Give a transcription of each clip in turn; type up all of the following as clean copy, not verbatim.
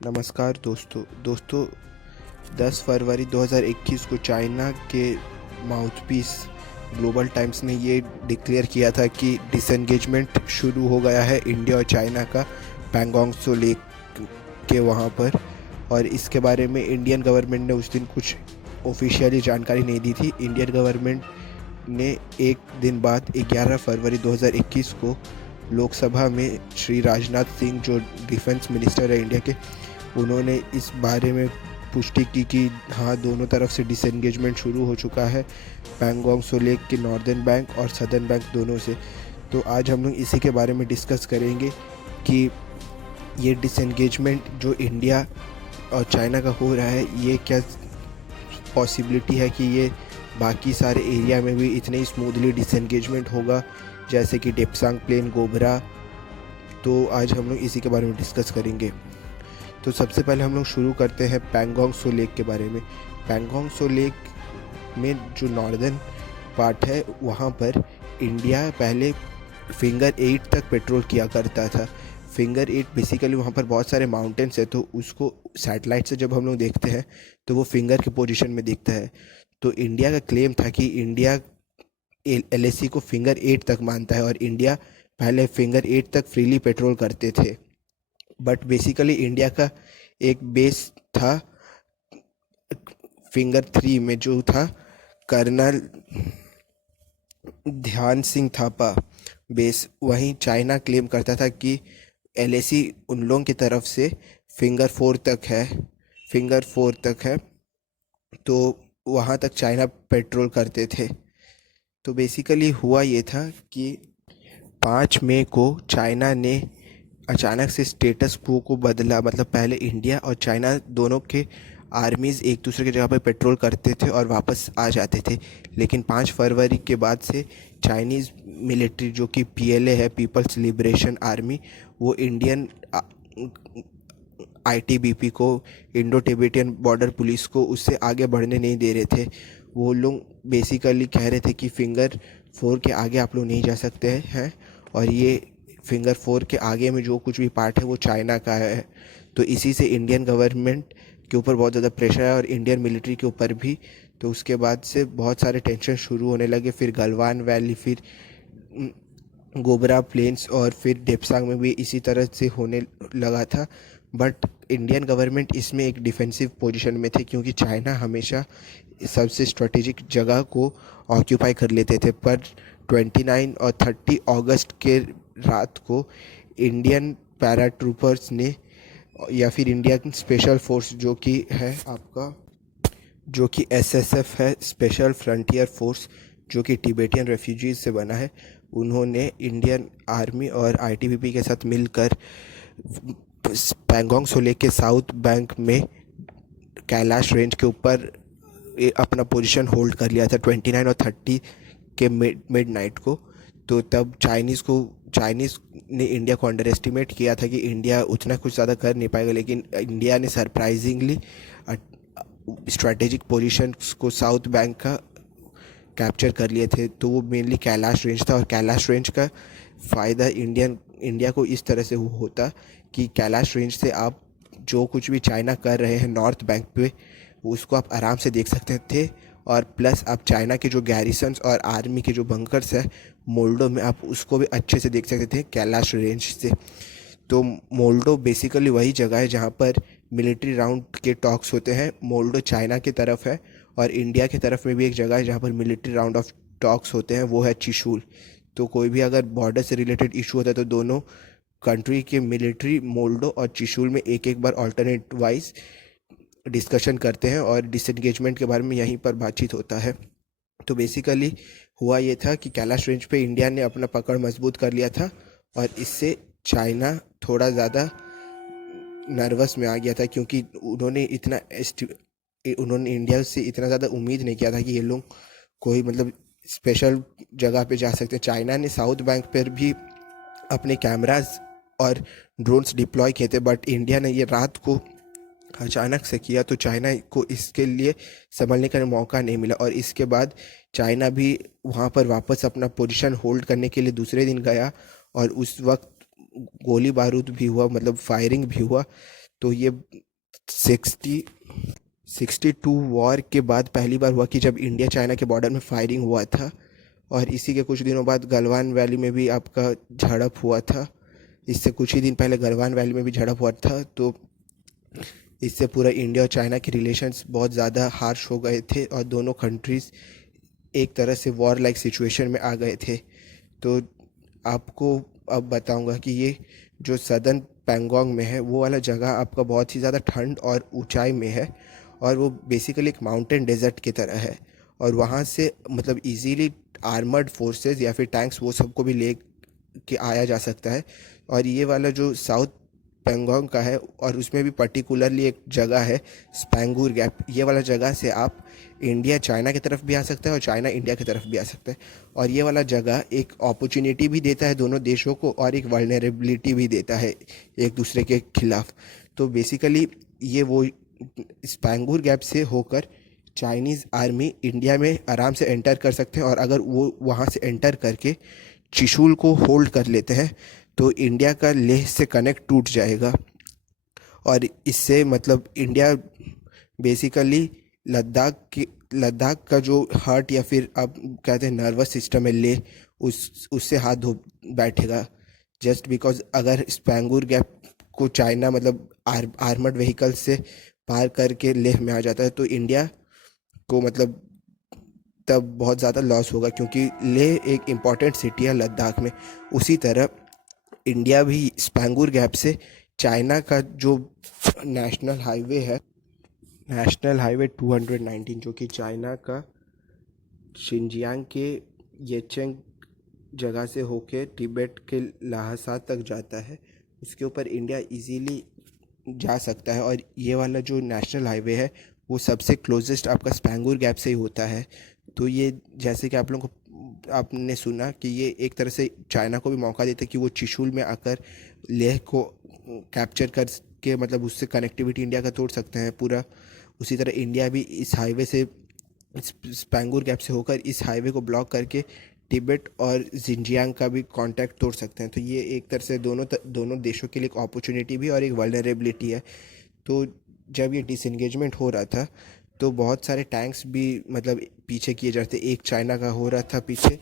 नमस्कार दोस्तों 10 फरवरी 2021 को चाइना के माउथपीस ग्लोबल टाइम्स ने ये डिक्लेयर किया था कि डिसएंगेजमेंट शुरू हो गया है इंडिया और चाइना का पैंगोंग त्सो लेक के वहाँ पर। और इसके बारे में इंडियन गवर्नमेंट ने उस दिन कुछ ऑफिशियली जानकारी नहीं दी थी। इंडियन गवर्नमेंट ने एक दिन बाद 11 फरवरी 2021 को लोकसभा में श्री राजनाथ सिंह, जो डिफेंस मिनिस्टर है इंडिया के, उन्होंने इस बारे में पुष्टि की कि हाँ, दोनों तरफ से डिसएंगेजमेंट शुरू हो चुका है पैंगोंग त्सो लेक के नॉर्दर्न बैंक और सदर्न बैंक दोनों से। तो आज हम लोग इसी के बारे में डिस्कस करेंगे कि ये डिसएंगेजमेंट जो इंडिया और चाइना का हो रहा है, ये क्या पॉसिबिलिटी है कि ये बाकी सारे एरिया में भी इतने ही स्मूथली डिसएंगेजमेंट होगा जैसे कि डेप्सांग प्लेन, गोबरा। तो आज हम लोग इसी के बारे में डिस्कस करेंगे। तो सबसे पहले हम लोग शुरू करते हैं पैंगोंग त्सो लेक के बारे में। पैंगोंग त्सो लेक में जो नॉर्दर्न पार्ट है, वहाँ पर इंडिया पहले फिंगर 8 तक पेट्रोल किया करता था। फिंगर 8 बेसिकली वहाँ पर बहुत सारे माउंटेन्स है, तो उसको सैटेलाइट से जब हम लोग देखते हैं तो वो फिंगर के पोजीशन में दिखता है। तो इंडिया का क्लेम था कि इंडिया एलएसी को फिंगर 8 तक मानता है और इंडिया पहले फिंगर 8 तक फ्रीली पेट्रोल करते थे। बट बेसिकली इंडिया का एक बेस था फिंगर 3 में, जो था कर्नल ध्यान सिंह थापा बेस। वहीं चाइना क्लेम करता था कि एलएसी उन लोगों की तरफ से फिंगर 4 तक है, तो वहाँ तक चाइना पेट्रोल करते थे। तो बेसिकली हुआ ये था कि 5 मई को चाइना ने अचानक से स्टेटस क्वो को बदला। मतलब पहले इंडिया और चाइना दोनों के आर्मीज़ एक दूसरे की जगह पर पेट्रोल करते थे और वापस आ जाते थे, लेकिन 5 फरवरी के बाद से चाइनीज़ मिलिट्री, जो कि पीएलए है, पीपल्स लिबरेशन आर्मी, वो इंडियन आईटीबीपी को, इंडो टिबेटियन बॉर्डर पुलिस को, उससे आगे बढ़ने नहीं दे रहे थे। वो लोग बेसिकली कह रहे थे कि फिंगर 4 के आगे आप लोग नहीं जा सकते हैं, और ये फिंगर 4 के आगे में जो कुछ भी पार्ट है वो चाइना का है। तो इसी से इंडियन गवर्नमेंट के ऊपर बहुत ज़्यादा प्रेशर है और इंडियन मिलिट्री के ऊपर भी। तो उसके बाद से बहुत सारे टेंशन शुरू होने लगे। फिर गलवान वैली, फिर गोबरा प्लेन्स और फिर डेप्सांग में भी इसी तरह से होने लगा था। बट इंडियन गवर्नमेंट इसमें एक डिफेंसिव पोजीशन में थे, क्योंकि चाइना हमेशा सबसे स्ट्रेटेजिक जगह को ऑक्यूपाई कर लेते थे। पर 29 और 30 अगस्त के रात को इंडियन पैरा ट्रूपर्स ने, या फिर इंडियन स्पेशल फोर्स जो कि है आपका, जो कि एसएसएफ है, स्पेशल फ्रंटियर फोर्स, जो कि टिबेटियन रेफ्यूजीज से बना है, उन्होंने इंडियन आर्मी और आईटीबीपी के साथ मिलकर पैंगोंग त्सो लेक के साउथ बैंक में कैलाश रेंज के ऊपर अपना पोजीशन होल्ड कर लिया था 29 और 30 के मिड नाइट को। तो तब चाइनीज़ ने इंडिया को अंडर एस्टिमेट किया था कि इंडिया उतना कुछ ज़्यादा कर नहीं पाएगा, लेकिन इंडिया ने सरप्राइजिंगली स्ट्रैटेजिक पोजीशंस को साउथ बैंक का कैप्चर कर लिए थे। तो वो मेनली कैलाश रेंज था, और कैलाश रेंज का फ़ायदा इंडिया को इस तरह से होता कि कैलाश रेंज से आप जो कुछ भी चाइना कर रहे हैं नॉर्थ बैंक पे, उसको आप आराम से देख सकते थे। और प्लस आप चाइना के जो गैरिसन्स और आर्मी के जो बंकर्स है मोल्डो में, आप उसको भी अच्छे से देख सकते थे कैलाश रेंज से। तो मोल्डो बेसिकली वही जगह है जहाँ पर मिलिट्री राउंड के टॉक्स होते हैं। मोल्डो चाइना की तरफ है, और इंडिया की तरफ में भी एक जगह है जहाँ पर मिलिट्री राउंड ऑफ टॉक्स होते हैं, वो है चिशूल। तो कोई भी अगर बॉर्डर से रिलेटेड इशू होता है तो दोनों कंट्री के मिलिट्री मोल्डो और चिशूल में एक एक बार ऑल्टरनेट वाइज डिस्कशन करते हैं, और डिसएंगेजमेंट के बारे में यहीं पर बातचीत होता है। तो बेसिकली हुआ ये था कि कैलाश रेंज पे इंडिया ने अपना पकड़ मजबूत कर लिया था, और इससे चाइना थोड़ा ज़्यादा नर्वस में आ गया था, क्योंकि उन्होंने इंडिया से इतना ज़्यादा उम्मीद नहीं किया था कि ये लोग कोई मतलब स्पेशल जगह पे जा सकते हैं। चाइना ने साउथ बैंक पर भी अपने कैमराज और ड्रोन्स डिप्लॉय किए थे, बट इंडिया ने ये रात को अचानक से किया, तो चाइना को इसके लिए संभलने का मौका नहीं मिला। और इसके बाद चाइना भी वहाँ पर वापस अपना पोजीशन होल्ड करने के लिए दूसरे दिन गया, और उस वक्त गोली बारूद भी हुआ, मतलब फायरिंग भी हुआ। तो ये 62 वॉर के बाद पहली बार हुआ कि जब इंडिया चाइना के बॉर्डर में फायरिंग हुआ था। और इसी के कुछ दिनों बाद गलवान वैली में भी आपका झड़प हुआ था। इससे कुछ ही दिन पहले गलवान वैली में भी झड़प हुआ था। तो इससे पूरा इंडिया और चाइना के रिलेशंस बहुत ज़्यादा हार्श हो गए थे और दोनों कंट्रीज़ एक तरह से वॉर लाइक सिचुएशन में आ गए थे। तो आपको अब बताऊंगा कि ये जो सदर्न पैंगोंग में है वो वाला जगह आपका बहुत ही ज़्यादा ठंड और ऊंचाई में है, और वो बेसिकली एक माउंटेन डेजर्ट की तरह है। और वहाँ से मतलब इजीली आर्मर्ड फोर्सेस या फिर टैंक्स वो सबको भी ले के आया जा सकता है। और ये वाला जो साउथ पेंगोंग का है, और उसमें भी पर्टिकुलरली एक जगह है स्पैंगूर गैप, ये वाला जगह से आप इंडिया चाइना की तरफ भी आ सकता है और चाइना इंडिया की तरफ भी आ सकता है। और ये वाला जगह एक अपॉर्चुनिटी भी देता है दोनों देशों को, और एक वल्नरेबिलिटी भी देता है एक दूसरे के खिलाफ। तो बेसिकली ये वो स्पैंगूर गैप से होकर चाइनीज़ आर्मी इंडिया में आराम से एंटर कर सकते हैं, और अगर वो वहाँ से एंटर करके चिशूल को होल्ड कर लेते हैं तो इंडिया का लेह से कनेक्ट टूट जाएगा। और इससे मतलब इंडिया बेसिकली लद्दाख का जो हार्ट या फिर आप कहते हैं नर्वस सिस्टम है लेह, उससे हाथ धो बैठेगा। जस्ट बिकॉज अगर स्पैंगूर गैप को चाइना मतलब आर्मर्ड व्हीकल से पार करके लेह में आ जाता है तो इंडिया को मतलब तब बहुत ज़्यादा लॉस होगा, क्योंकि लेह एक इम्पॉर्टेंट सिटी है लद्दाख में। उसी तरह इंडिया भी स्पैंगूर गैप से चाइना का जो नेशनल हाईवे है, नेशनल हाईवे 219, जो कि चाइना का शिनजियांग के येचेंग जगह से होके तिब्बत के ल्हासा तक जाता है, उसके ऊपर इंडिया इजीली जा सकता है। और ये वाला जो नेशनल हाईवे है वो सबसे क्लोजेस्ट आपका स्पैंगूर गैप से ही होता है। तो ये जैसे कि आप लोगों को आपने सुना कि ये एक तरह से चाइना को भी मौका देता है कि वो चिशूल में आकर लेह को कैप्चर कर के मतलब उससे कनेक्टिविटी इंडिया का तोड़ सकते हैं पूरा। उसी तरह इंडिया भी इस हाईवे से स्पैंगूर गैप से होकर इस हाईवे को ब्लॉक करके तिब्बत और जिंजियांग का भी कांटेक्ट तोड़ सकते हैं। तो ये एक तरह से दोनों देशों के लिए एक अपॉर्चुनिटी भी और एक वल्नरेबिलिटी है। तो जब ये डिसएंगेजमेंट हो रहा था तो बहुत सारे टैंक्स भी मतलब पीछे किए जाते, एक चाइना का हो रहा था पीछे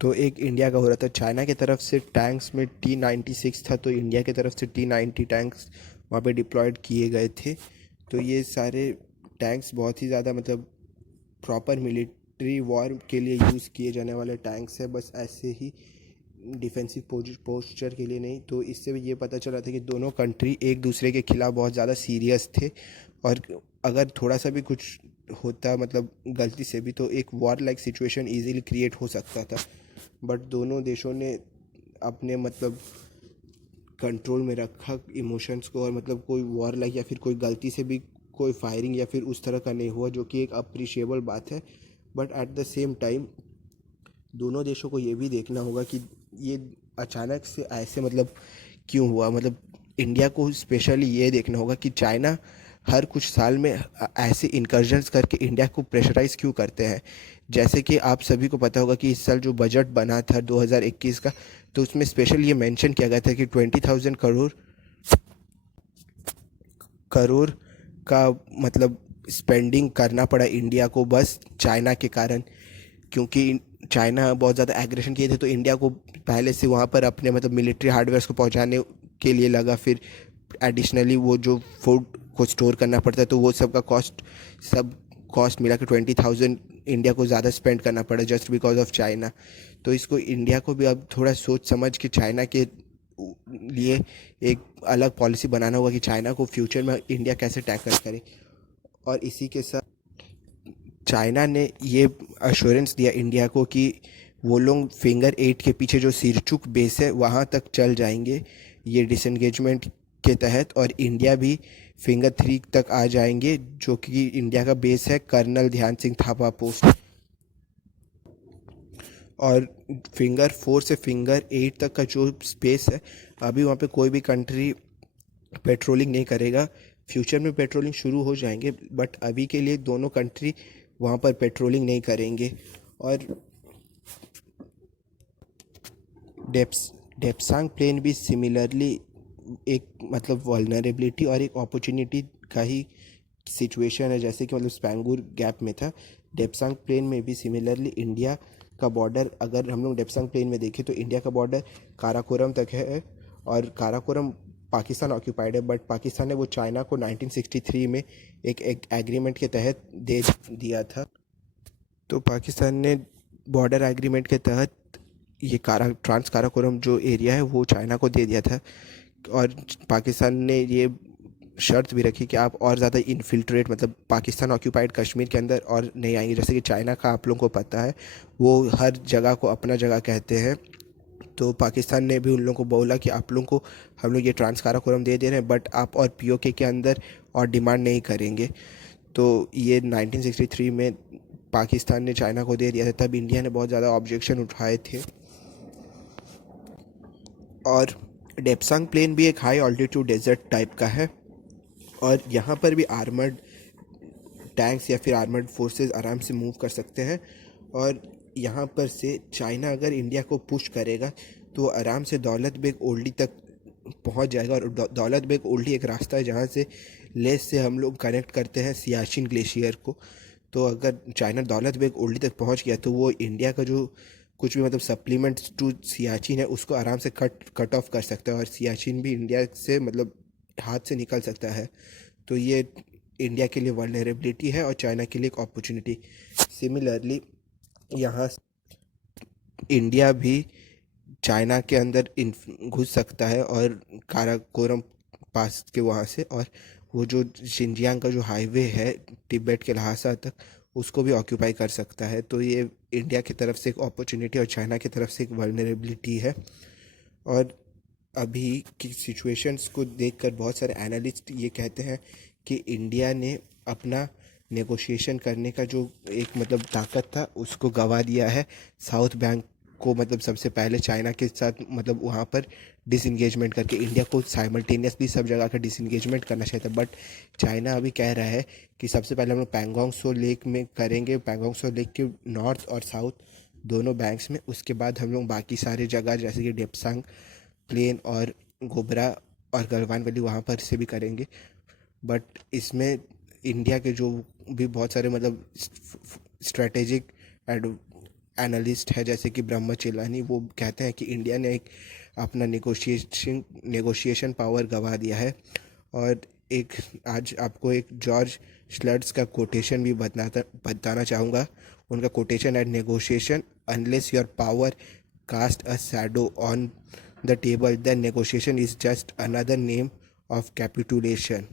तो एक इंडिया का हो रहा था। चाइना की तरफ से टैंक्स में T-96 था, तो इंडिया की तरफ से T-90 टैंक्स वहाँ पे डिप्लॉयड किए गए थे। तो ये सारे टैंक्स बहुत ही ज़्यादा मतलब प्रॉपर मिलिट्री वॉर के लिए यूज़ किए जाने वाले टैंक्स है, बस ऐसे ही डिफेंसिव पोस्चर के लिए नहीं। तो इससे भी ये पता चला था कि दोनों कंट्री एक दूसरे के खिलाफ बहुत ज़्यादा सीरियस थे, और अगर थोड़ा सा भी कुछ होता मतलब गलती से भी तो एक war like situation easily create हो सकता था। बट दोनों देशों ने अपने मतलब कंट्रोल में रखा इमोशंस को, और मतलब कोई वॉर लाइक या फिर कोई गलती से भी कोई फायरिंग या फिर उस तरह का नहीं हुआ, जो कि एक अप्रिशिएबल बात है। But at the same time दोनों देशों को ये भी देखना होगा कि ये अचानक से ऐसे मतलब क्यों हुआ। मतलब इंडिया को स्पेशली ये देखना होगा कि चाइना हर कुछ साल में ऐसे इनकर्जन्स करके इंडिया को प्रेशराइज क्यों करते हैं। जैसे कि आप सभी को पता होगा कि इस साल जो बजट बना था 2021 का, तो उसमें स्पेशली ये मेंशन किया गया था कि 20,000 करोड़ का मतलब स्पेंडिंग करना पड़ा इंडिया को बस चाइना के कारण, क्योंकि चाइना बहुत ज़्यादा एग्रेशन किए थे तो इंडिया को पहले से वहाँ पर अपने मतलब मिलिट्री हार्डवेयर्स को पहुँचाने के लिए लगा। फिर एडिशनली वो जो फूड को स्टोर करना पड़ता है तो वो सब का सब कॉस्ट मिला के 20,000 इंडिया को ज़्यादा स्पेंड करना पड़ा जस्ट बिकॉज ऑफ चाइना। तो इसको इंडिया को भी अब थोड़ा सोच समझ के चाइना के लिए एक अलग पॉलिसी बनाना होगा कि चाइना को फ्यूचर में इंडिया कैसे टैकल करे। और इसी के साथ चाइना ने ये अश्योरेंस दिया इंडिया को कि वो लोग फिंगर 8 के पीछे जो सिरचुक बेस है वहाँ तक चल जाएंगे ये डिसएंगेजमेंट के तहत, और इंडिया भी फिंगर 3 तक आ जाएंगे, जो कि इंडिया का बेस है कर्नल ध्यान सिंह थापा पोस्ट। और फिंगर 4 से फिंगर 8 तक का जो स्पेस है अभी वहाँ पे कोई भी कंट्री पेट्रोलिंग नहीं करेगा। फ्यूचर में पेट्रोलिंग शुरू हो जाएंगे, बट अभी के लिए दोनों कंट्री वहाँ पर पेट्रोलिंग नहीं करेंगे। और डेप्सांग प्लेन भी सिमिलरली एक मतलब वल्नरेबिलिटी और एक अपॉर्चुनिटी का ही सिचुएशन है, जैसे कि मतलब स्पैंगूर गैप में था। डेप्सांग प्लेन में भी सिमिलरली इंडिया का बॉर्डर, अगर हम लोग डेप्सांग प्लेन में देखें तो इंडिया का बॉर्डर काराकोरम तक है, और काराकोरम पाकिस्तान ऑक्यूपाइड है, बट पाकिस्तान ने वो चाइना को 1963 में एक एग्रीमेंट के तहत दे दिया था। तो पाकिस्तान ने बॉर्डर एग्रीमेंट के तहत ये ट्रांस काराकोरम जो एरिया है वो चाइना को दे दिया था, और पाकिस्तान ने ये शर्त भी रखी कि आप और ज़्यादा इनफिल्ट्रेट, मतलब पाकिस्तान ऑक्यूपाइड कश्मीर के अंदर और नहीं आएंगे। जैसे कि चाइना का आप लोगों को पता है, वो हर जगह को अपना जगह कहते हैं। तो पाकिस्तान ने भी उन लोगों को बोला कि आप लोगों को हम लोग ये ट्रांस काराकोरम दे रहे हैं, बट आप और पीओके के अंदर और डिमांड नहीं करेंगे। तो ये 1963 में पाकिस्तान ने चाइना को दे दिया था। तब इंडिया ने बहुत ज़्यादा ऑब्जेक्शन उठाए थे। और डेप्सांग प्लेन भी एक हाई ऑल्टीट्यूड डेजर्ट टाइप का है, और यहाँ पर भी आर्मर्ड टैंक्स या फिर आर्मर्ड फोर्सेस आराम से मूव कर सकते हैं। और यहाँ पर से चाइना अगर इंडिया को पुश करेगा तो आराम से दौलत बेग ओल्डी तक पहुँच जाएगा। और दौलत बेग ओल्डी एक रास्ता है जहाँ से लेह से हम लोग कनेक्ट करते हैं सियाचिन ग्लेशियर को। तो अगर चाइना दौलत बेग ओल्डी तक पहुँच गया तो वो इंडिया का जो कुछ भी मतलब सप्लीमेंट्स टू सियाचिन है उसको आराम से कट ऑफ कर सकता है, और सियाचिन भी इंडिया से मतलब हाथ से निकल सकता है। तो ये इंडिया के लिए वल्नरेबिलिटी है और चाइना के लिए एक अपॉर्चुनिटी। सिमिलरली यहाँ इंडिया भी चाइना के अंदर घुस सकता है, और काराकोरम पास के वहाँ से, और वो जो शिनजियांग का जो हाईवे है तिब्बत के लहासा तक, उसको भी ऑक्यूपाई कर सकता है। तो ये इंडिया की तरफ से एक अपॉर्चुनिटी और चाइना की तरफ से एक वल्नरेबिलिटी है। और अभी की सिचुएशंस को देखकर बहुत सारे एनालिस्ट ये कहते हैं कि इंडिया ने अपना नेगोशिएशन करने का जो एक मतलब ताकत था उसको गंवा दिया है। साउथ बैंक को मतलब सबसे पहले चाइना के साथ मतलब वहाँ पर डिसंगेजमेंट करके इंडिया को साइमल्टेनियसली सब जगह का डिसंगेजमेंट करना चाहिए था, बट चाइना अभी कह रहा है कि सबसे पहले हम लोग पैंगोंग सो लेक में करेंगे, पैंगोंग सो लेक के नॉर्थ और साउथ दोनों बैंक्स में। उसके बाद हम लोग बाकी सारे जगह जैसे कि डेप्सांग प्लेन और गोबरा और गलवान वैली वहाँ पर से भी करेंगे। बट इसमें इंडिया के जो भी बहुत सारे मतलब स्ट्रेटेजिक एनालिस्ट है जैसे कि ब्रह्मचेलानी, वो कहते हैं कि इंडिया ने एक अपना नेगोशिएशन पावर गंवा दिया है। और एक आज आपको एक जॉर्ज स्लट्स का कोटेशन भी बताना चाहूँगा। उनका कोटेशन है, negotiation unless your power cast a shadow on the table then negotiation is just another name of capitulation.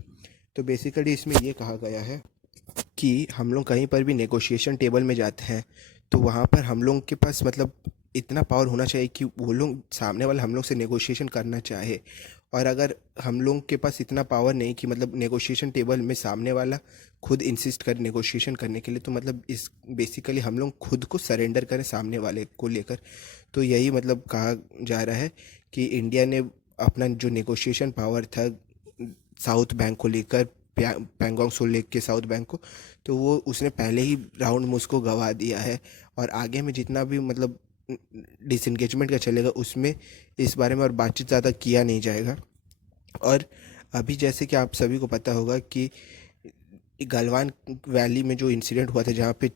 तो बेसिकली इसमें ये कहा गया है कि हम लोग कहीं पर भी नेगोशिएशन टेबल में जाते हैं तो वहाँ पर हम लोग के पास मतलब इतना पावर होना चाहिए कि वो लोग सामने वाला हम लोग से नेगोशिएशन करना चाहे। और अगर हम लोग के पास इतना पावर नहीं कि मतलब नेगोशिएशन टेबल में सामने वाला खुद इंसिस्ट करे नेगोशिएशन करने के लिए, तो मतलब इस बेसिकली हम लोग खुद को सरेंडर करें सामने वाले को लेकर। तो यही मतलब कहा जा रहा है कि इंडिया ने अपना जो नेगोशिएशन पावर था साउथ बैंक को लेकर, पैंगोंग सो लेक के साउथ बैंक को, तो वो उसने पहले ही राउंड में उसको गंवा दिया है। और आगे में जितना भी मतलब डिसंगेजमेंट का चलेगा उसमें इस बारे में और बातचीत ज़्यादा किया नहीं जाएगा। और अभी जैसे कि आप सभी को पता होगा कि गलवान वैली में जो इंसिडेंट हुआ था जहाँ पे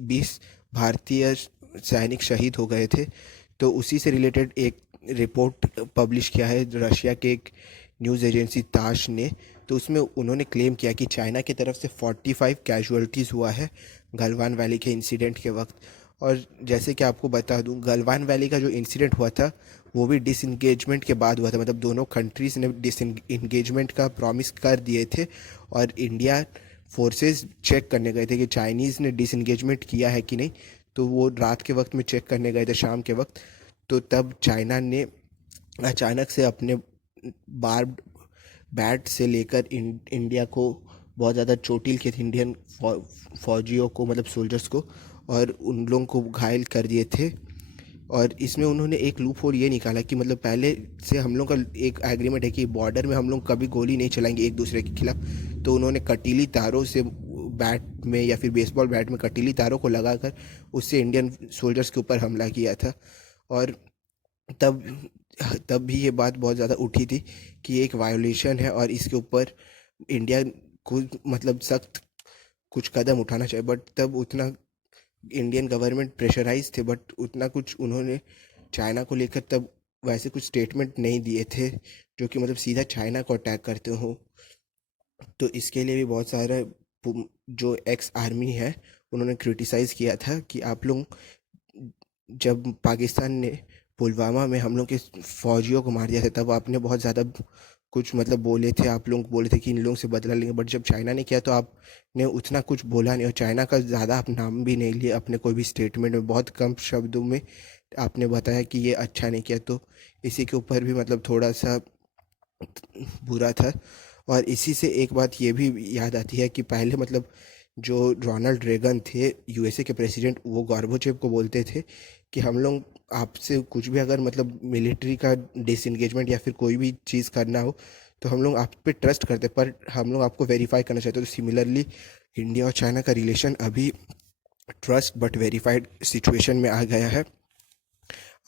20 भारतीय सैनिक शहीद हो गए थे, तो उसी से रिलेटेड एक रिपोर्ट पब्लिश किया है रशिया के एक न्यूज़ एजेंसी ताश ने। तो उसमें उन्होंने क्लेम किया कि चाइना की तरफ से 45 कैजुअल्टीज़ हुआ है गलवान वैली के इंसिडेंट के वक्त। और जैसे कि आपको बता दूं, गलवान वैली का जो इंसिडेंट हुआ था वो भी डिसंगेजमेंट के बाद हुआ था, मतलब दोनों कंट्रीज़ ने डिसंगेजमेंट का प्रॉमिस कर दिए थे और इंडिया फोर्सेस चेक करने गए थे कि चाइनीज़ ने डिसंगेजमेंट किया है कि नहीं। तो वो रात के वक्त में चेक करने गए थे, शाम के वक्त। तो तब चाइना ने अचानक से अपने बार्ब्ड बैट से लेकर इंडिया को बहुत ज़्यादा चोटिल किए थे, इंडियन फौजियों को मतलब सोल्जर्स को, और उन लोगों को घायल कर दिए थे। और इसमें उन्होंने एक लूप होल ये निकाला कि मतलब पहले से हम लोग का एक एग्रीमेंट है कि बॉर्डर में हम लोग कभी गोली नहीं चलाएंगे एक दूसरे के खिलाफ। तो उन्होंने कटीली तारों से बैट में या फिर बेसबॉल बैट में कटीली तारों को लगाकर उससे इंडियन सोल्जर्स के ऊपर हमला किया था। और तब तब भी ये बात बहुत ज़्यादा उठी थी कि ये एक वायोलेशन है और इसके ऊपर इंडिया को मतलब सख्त कुछ कदम उठाना चाहिए। बट तब उतना इंडियन गवर्नमेंट प्रेशराइज थे, बट उतना कुछ उन्होंने चाइना को लेकर तब वैसे कुछ स्टेटमेंट नहीं दिए थे जो कि मतलब सीधा चाइना को अटैक करते हो। तो इसके लिए भी बहुत सारा जो एक्स आर्मी है उन्होंने क्रिटिसाइज़ किया था कि आप लोग, जब पाकिस्तान ने पुलवामा में हम लोग के फौजियों को मार दिया था तब आपने बहुत ज़्यादा कुछ मतलब बोले थे, आप लोग बोले थे कि इन लोगों से बदला लेंगे। बट जब चाइना ने किया तो आपने उतना कुछ बोला नहीं, और चाइना का ज़्यादा आप नाम भी नहीं लिया अपने कोई भी स्टेटमेंट में, बहुत कम शब्दों में आपने बताया कि ये अच्छा नहीं किया। तो इसी के ऊपर भी मतलब थोड़ा सा बुरा था। और इसी से एक बात ये भी याद आती है कि पहले मतलब जो रोनाल्ड रेगन थे यूएसए के प्रेसिडेंट, वो गोर्बाचेव को बोलते थे कि हम लोग आपसे कुछ भी अगर मतलब मिलिट्री का डिसएंगेजमेंट या फिर कोई भी चीज़ करना हो तो हम लोग आप पे ट्रस्ट करते, पर हम लोग आपको वेरीफाई करना चाहते हो। तो सिमिलरली इंडिया और चाइना का रिलेशन अभी ट्रस्ट बट वेरीफाइड सिचुएशन में आ गया है।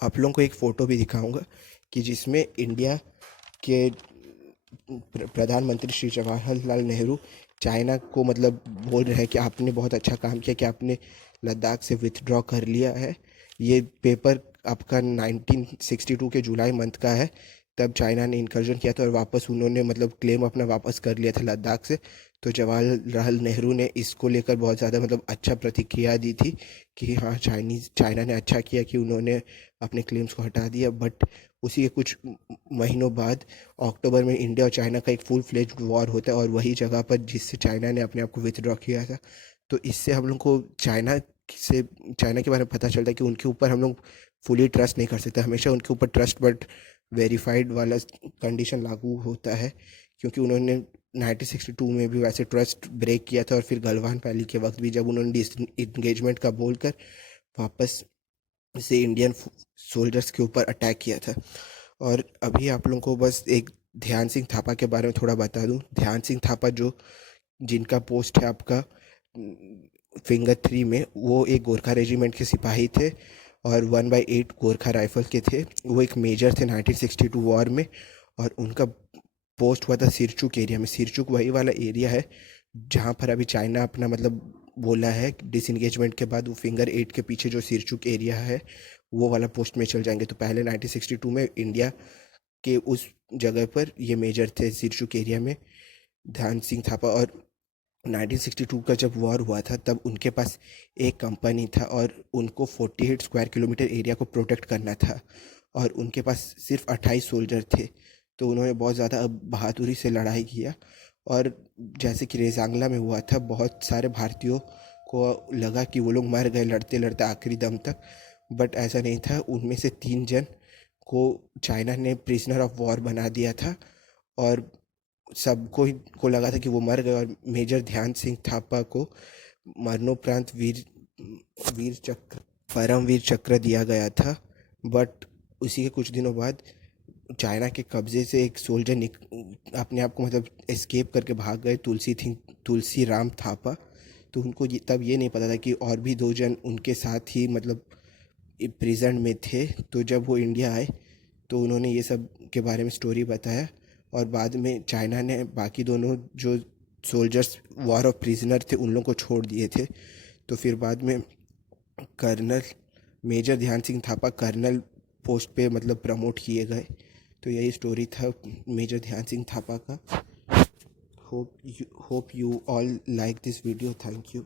आप लोगों को एक फ़ोटो भी दिखाऊंगा कि जिसमें इंडिया के प्रधानमंत्री श्री जवाहरलाल नेहरू चाइना को मतलब बोल रहे हैं कि आपने बहुत अच्छा काम किया कि आपने लद्दाख से विथड्रॉ कर लिया है। ये पेपर आपका 1962 के जुलाई मंथ का है। तब चाइना ने इंकर्जन किया था और वापस उन्होंने मतलब क्लेम अपना वापस कर लिया था लद्दाख से। तो जवाहरलाल नेहरू ने इसको लेकर बहुत ज़्यादा मतलब अच्छा प्रतिक्रिया दी थी कि हाँ, चाइना ने अच्छा किया कि उन्होंने अपने क्लेम्स को हटा दिया। बट उसी के कुछ महीनों बाद अक्टूबर में इंडिया और चाइना का एक फुल फ्लेज्ड वॉर होता है, और वही जगह पर जिससे चाइना ने अपने आप को विथड्रॉ किया था। तो इससे हम लोग को से चाइना के बारे में पता चलता है कि उनके ऊपर हम लोग फुली ट्रस्ट नहीं कर सकते, हमेशा उनके ऊपर ट्रस्ट बट वेरीफाइड वाला कंडीशन लागू होता है। क्योंकि उन्होंने 1962 में भी वैसे ट्रस्ट ब्रेक किया था, और फिर गलवान वैली के वक्त भी जब उन्होंने डिसएंगेजमेंट का बोलकर वापस से इंडियन सोल्जर्स के ऊपर अटैक किया था। और अभी आप लोगों को बस एक ध्यान सिंह थापा के बारे में थोड़ा बता दूं। ध्यान सिंह थापा जो जिनका पोस्ट है आपका फिंगर 3 में, वो एक गोरखा रेजिमेंट के सिपाही थे और 1/8 गोरखा राइफल के थे। वो एक मेजर थे 1962 वॉर में, और उनका पोस्ट हुआ था सिरचुक एरिया में। सिरचुक वही वाला एरिया है जहाँ पर अभी चाइना अपना मतलब बोला है डिसइंगेजमेंट के बाद वो फिंगर 8 के पीछे जो सिरचुक एरिया है वो वाला पोस्ट में चल जाएंगे। तो पहले 1962 में इंडिया के उस जगह पर ये मेजर थे सिरचुक एरिया में, ध्यान सिंह थापा। और 1962 का जब वॉर हुआ था तब उनके पास एक कंपनी था और उनको 48 स्क्वायर किलोमीटर एरिया को प्रोटेक्ट करना था, और उनके पास सिर्फ 28 सोल्जर थे। तो उन्होंने बहुत ज़्यादा बहादुरी से लड़ाई किया। और जैसे कि रेजांगला में हुआ था, बहुत सारे भारतीयों को लगा कि वो लोग मर गए लड़ते लड़ते आखिरी दम तक, बट ऐसा नहीं था। उनमें से 3 जन को चाइना ने प्रिजनर ऑफ वॉर बना दिया था, और सबको को लगा था कि वो मर गए। और मेजर ध्यान सिंह थापा को मरणोपरांत वीर चक्र परमवीर चक्र दिया गया था। बट उसी के कुछ दिनों बाद चाइना के कब्जे से एक सोल्जर अपने आप को मतलब एस्केप करके भाग गए, तुलसी राम थापा। तो उनको तब ये नहीं पता था कि और भी 2 जन उनके साथ ही मतलब प्रिजन में थे। तो जब वो इंडिया आए तो उन्होंने ये सब के बारे में स्टोरी बताया, और बाद में चाइना ने बाकी दोनों जो सोल्जर्स वॉर ऑफ प्रिजनर थे उन लोगों को छोड़ दिए थे। तो फिर बाद में कर्नल मेजर ध्यान सिंह थापा कर्नल पोस्ट पे मतलब प्रमोट किए गए। तो यही स्टोरी था मेजर ध्यान सिंह थापा का। Hope you all like this video. Thank you.